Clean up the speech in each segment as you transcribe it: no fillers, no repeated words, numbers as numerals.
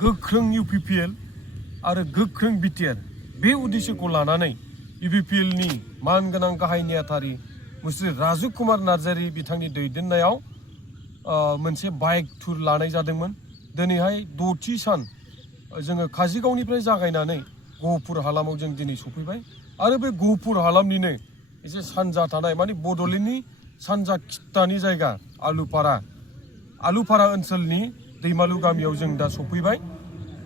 गोख्रों UPPL आरो गोख्रों BTR बे उद्देश्यखौ लानानै UPPL नि मानगोनां गाहाय नेहाथारि मुस्रि राजु कुमार नार्जारी बिथांनि दैदेननायाव मोनसे बाइक टुर लानाय जादोंमोन। दिनैहाय 6थि सान जोङो काजिगावनिफ्राय जागायनानै गहपुर हालामाव जों दिनै सफैबाय आरो बे गहपुर हालामनिनो एसे सानजा थानाय माने बड'लेण्डनि सानजा खित्तानि जायगा आलुपारा ओनसोलनि दैमालु गामियाव जों दा सफैबाय।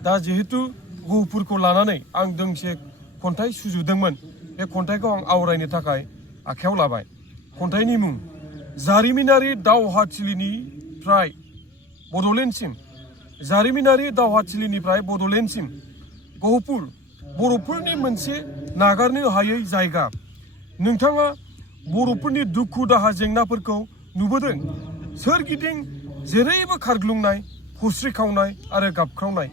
दा जिहेतु गहपुरखौ लानानै आं दोंसे खन्थाइ सुजुदोंमोन, बे खन्थाइखौ आं आवरायनो थाखाय आखायाव लाबाय। खन्थाइनि मुं जारिमिनारि दावहाथिलिनिफ्राय बड'लेण्डसिम। जारिमिनारि दावहाथिलिनिफ्राय बड'लेण्डसिम गहपुर बर'फोरनि मोनसे नागारनो हायै जायगा। नोंथाङा बर'फोरनि दुखु दाहा जेंनाफोरखौ नुबोदों। सोरगिदिं जेरैबो खारग्लुंनाय, हस्रिखावनाय आरो गाबख्रावनाय।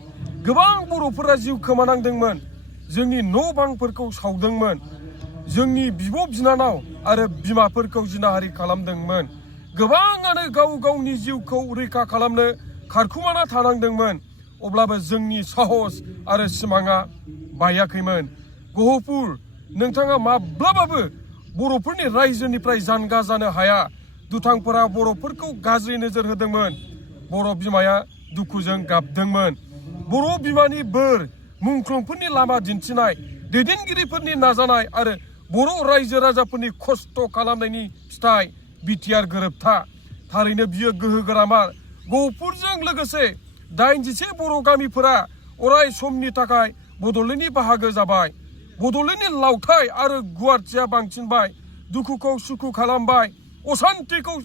गोबां बर'फोरा जिउ खोमानांदोंमोन। जोंनि न' बांफोरखौ सावदोंमोन। जोंनि बिब' बिनानाव आरो बिमाफोरखौ जिनाहारि खालामदोंमोन। गोबाङानो गाव गावनि जिउखौ रैखा खालामनो खारखुमाना थानांदोंमोन। अब्लाबो जोंनि साहस आरो सिमाङा बायाखैमोन। गहपुर, नोंथाङा माब्लाबाबो बर'फोरनि रायजोनिफ्राय जानगा जानो हाया। दुथांफोरा बर'फोरखौ गाज्रि नोजोर होदोंमोन। बर' बिमाया दुखुजों गाबदोंमोन। बर' बिमानि बोर, मुंख्लंफोरनि लामा दिन्थिनाय, दैदेनगिरिफोरनि नाजानाय आरो बर' रायजो राजाफोरनि खस्थ' खालामनायनि फिथाइ BTR गोरोबथा। थारैनो बियो गोहोगोरामार। गहपुरजों लोगोसे 81 बर' गामिफोरा अराय समनि थाखाय बड'लेण्डनि बाहागो जाबाय। बड'लेण्डनि लावथाइ आरो गुवारथिया बांसिनबाय। दुखुखौ सुखु खालामबाय, असान्तिखौ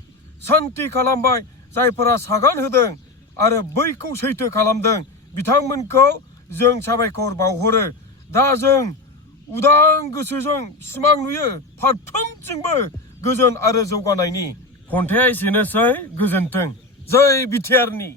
सान्ति खालामबाय। जायफोरा सागान होदों आरो बैखौ सैथो खालामदों, बिथांमोनखौ जों साबायखर बावहरो। दा जों उदां गोसोजों सिमां नुयो फारफ्रोमथिंबो गोजोन आरो जौगानायनि। खन्थाइया एसेनोसै, गोजोन्थों। जय BTR नि।